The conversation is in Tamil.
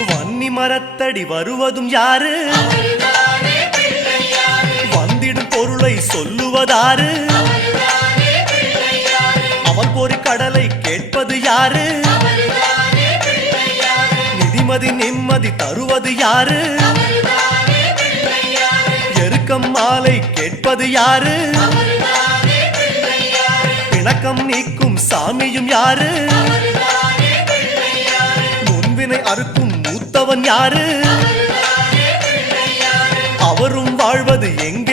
வன்னி மரத்தடி வருவதும் யாரு? வந்திடும் பொருளை சொல்லுவதாரு? அவன் பொறி கடலை கேட்பது யாரு? நிதிமதி நிம்மதி தருவது யாரு? எருக்கம் மாலை கேட்பது யாரு? பிணக்கம் நீக்கும் சாமியும் யாரு? முன்வினை அறுக்கும் மூத்தவன் யாரு? அவரும் வாழ்வது எங்க?